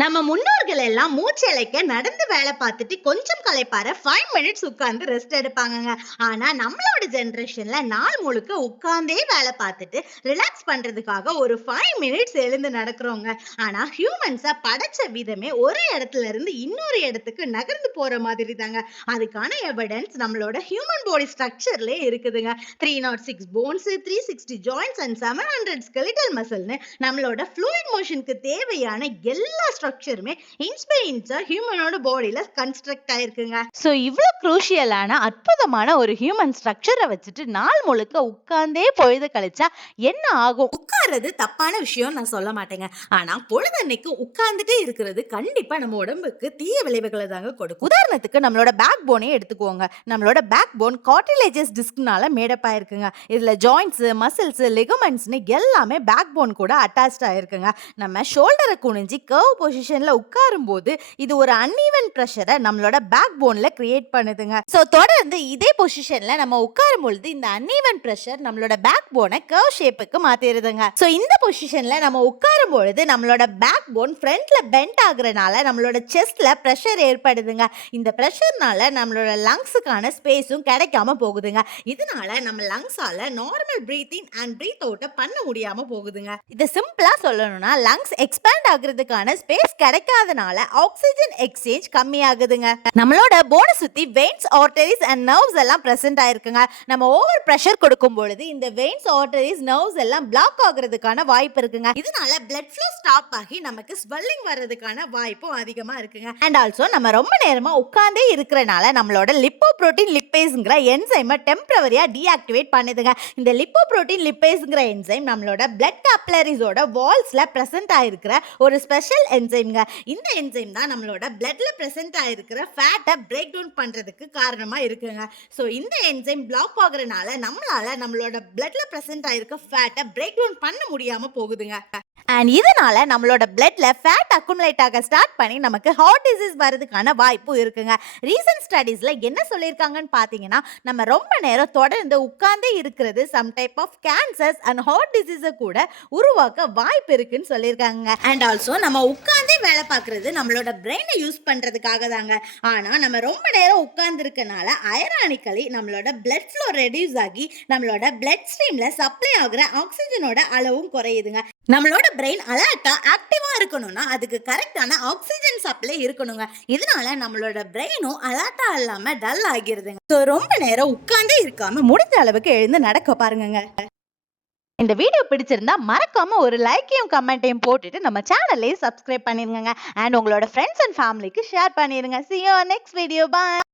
நம்ம முன்னோர்கள் எல்லாம் மூச்சலைக்க நடந்து வேலை பார்த்துட்டு கொஞ்சம் களைப்பார 5 மினிட்ஸ் உட்கார்ந்து ரெஸ்ட் எடுப்பாங்கங்க. ஆனா நம்மளோட ஜெனரேஷன்ல நாள் முழுக்க உட்கார்ந்தே வேலை பார்த்துட்டு ரிலாக்ஸ் பண்றதுக்காக ஒரு 5 மினிட்ஸ் எழுந்து நடக்கிறோங்க. ஆனா ஹியூமன்ஸா படைச்ச விதமே ஒரு இடத்துல இருந்து இன்னொரு இடத்துக்கு நகர்ந்து போற மாதிரி தாங்க. அதுக்கான எவிடன்ஸ் நம்மளோட ஹியூமன் பாடி ஸ்ட்ரக்சர்லயே இருக்குதுங்க. 306 போன்ஸ், 360 ஜாயின்ஸ் அண்ட் 700 skeletal மசில்னு நம்மளோட ஃப்ளூயிட் மோஷனுக்கு தேவையான எல்லா ஸ்ட்ரக்சருமே இன்ச் பை இன்ச்சா ஹியூமனோட பாடியில கன்ஸ்ட்ரக்ட் ஆயிருக்குங்க. சோ இவ்ளோ குரூஷியலான அற்புதமான ஒரு ஹியூமன் ஸ்ட்ரக்சரை வச்சுட்டு நாள் முழுக்க உட்கார்ந்தே பொழுது கழிச்சா என்ன ஆகும்? உட்கார்றது தப்பான விஷயம் நான் சொல்ல மாட்டேங்க. ஆனா பொழுதன்னைக்கு உட்கார்ந்துட்டே இருக்கிறது கண்டிப்பா நம்ம உடம்புக்கு தீய விளைவுகளை தாங்க கொடுக்கும். உதாரணத்துக்கு நம்மளோட பேக் போனே எடுத்துக்கோங்க. நம்மளோட பேக் போன் கார்டிலேஜஸ் டிஸ்க்னால மேடப் ஆயிருக்குங்க. இதுல ஜாயிண்ட்ஸ், மசில்ஸ், லிகமெண்ட்ஸ்னு எல்லாமே பேக் போன் கூட அட்டாச்ட் ஆயிருக்குங்க. நம்ம ஷோல்டரை குனிஞ்சி கர்வ் பொசிஷன்ல உட்காரும் போது இது ஒரு அன்ஈவன் பிரஷரை நம்மளோட பேக் போன்ல கிரியேட் பண்ணுதுங்க. சோ தொடர்ந்து இதே பொசிஷன்ல நம்ம உட்காரும் பொழுது இந்த அன்ஈவன் பிரஷர் நம்மளோட பேக் போனை கர்வ் ஷேப்புக்கு மாத்திடுதுங்க. சோ இந்த பொசிஷன்ல நம்ம உட்காரும் பொழுது நம்மளோட பேக் போன் ஃப்ரண்ட்ல பெண்ட் ஆகுறனால நம்மளோட செஸ்ட்ல பிரஷர் ஏற்படுதுங்க. இந்த பிரஷர்னால நம்மளோட லங்ஸுக்கான ஸ்பேஸும் கிடைக்காம போகுதுங்க. இதனால நம்ம லங்ஸால normal breath in and breath out பண்ண முடியாம போகுதுங்க. இது சிம்பிளா சொல்லணும்னா லங்ஸ் எக்ஸ்பேண்ட் ஆகுறதுக்கான ஸ்பேஸ் கிடைக்காதனால ஆக்சிஜன் எக்ஸ்சேஞ்ச் கம்மி ஆகுதுங்க. நம்மளோட போனை சுத்தி வெயின்ஸ், ஆர்டரிஸ் அண்ட் நர்வ்ஸ் எல்லாம் பிரசன்ட் ஆயிருக்குங்க. நம்ம ஓவர் பிரஷர் கொடுக்கும் பொழுது இந்த வெயின்ஸ், ஆர்டரிஸ், நர்வ்ஸ் எல்லாம் பிளாக் ஆகுறதுக்கான வாய்ப்பு இருக்குங்க. இதனால பிளட் ஃப்ளோ ஸ்டாப் ஆகி நமக்கு ஸ்வெல்லிங் வர்றதுக்கான வாய்ப்பும் அதிகமா இருக்குங்க. அண்ட் ஆல்சோ நம்ம ரொம்ப நேரமா உட்கார்ந்தே இருக்கிறனால நம்மளோட லிப்போப்ரோட்டீன் லிப்பேஸ்ங்கிற என்சைமை டெம்பரவரியா டீஆக்டிவேட் பண்ணுதுங்க. இந்த லிப்போப்ரோட்டீன் லிப்பேஸ்ங்கிற என்சைம் நம்மளோட பிளட் கேப்லரிஸோட வால்ஸ்ல பிரசன்ட் ஆயிருக்கிற ஒரு ஸ்பெஷல் என்சைம்ங்க. இந்த என்சைம் தான் நம்மளோட பிளட்ல பிரசன்ட் ஆயிருக்கிற ஃபேட்டை பிரேக் டவுன் பண்றதுக்கு காரணமா இருக்குங்க. ஸோ இந்த என்சைம் பிளாக் ஆகுறதுனால நம்மளோட பிளட்ல பிரசன்ட் ஆயிருக்க ஃபேட்டை பிரேக் டவுன் பண்ண முடியாம போகுதுங்க. அண்ட் இதனால நம்மளோட பிளட்ல ஃபேட் அக்குமுலேட் ஆக ஸ்டார்ட் பண்ணி நமக்கு ஹார்ட் டிசீஸ் வரதுக்கான வாய்ப்பு இருக்குங்க. ரீசன்ட் ஸ்டடீஸ்ல என்ன சொல்லியிருக்காங்கன்னு பார்த்தீங்கன்னா நம்ம ரொம்ப நேரம் தொடர்ந்து உட்கார்ந்தே இருக்கிறது some type of cancers and heart டிசீஸை கூட உருவாக்க வாய்ப்பு இருக்குன்னு சொல்லியிருக்காங்க. அண்ட் ஆல்சோ நம்ம உட்கார்ந்தே வேலை பார்க்கறது நம்மளோட பிரெயினை யூஸ் பண்றதுக்காக தாங்க. ஆனா நம்ம ரொம்ப நேரம் உட்கார்ந்து இருக்கனால ஐரானிக்கலி நம்மளோட பிளட் ஃப்ளோ ரெடியூஸ் ஆகி நம்மளோட பிளட் ஸ்ட்ரீம்ல சப்ளை ஆகுற ஆக்சிஜனோட அளவும் குறையுதுங்க. நம்மளோட பிரெயின் அலர்ட்டா ஆக்டிவா இருக்கணும்னா அதுக்கு கரெக்டான ஆக்சிஜன் சப்ளை இருக்கணுங்க. இதனால நம்மளோட பிரெயினும் அலர்ட்டா இல்லாம டல் ஆகிருதுங்க. ஸோ ரொம்ப நேரம் உட்கார்ந்தே இருக்காம முடிஞ்ச அளவுக்கு எழுந்து நடக்க பாருங்க. இந்த வீடியோ பிடிச்சிருந்தா மறக்காம ஒரு லைக்கையும் கமெண்ட்டையும் போட்டுட்டு நம்ம சேனலையும் சப்ஸ்கிரைப் பண்ணிருங்க. அண்ட் உங்களோட ஃப்ரெண்ட்ஸ் அண்ட் ஃபேமிலிக்கு ஷேர் பண்ணிருங்க. See you on next video. Bye.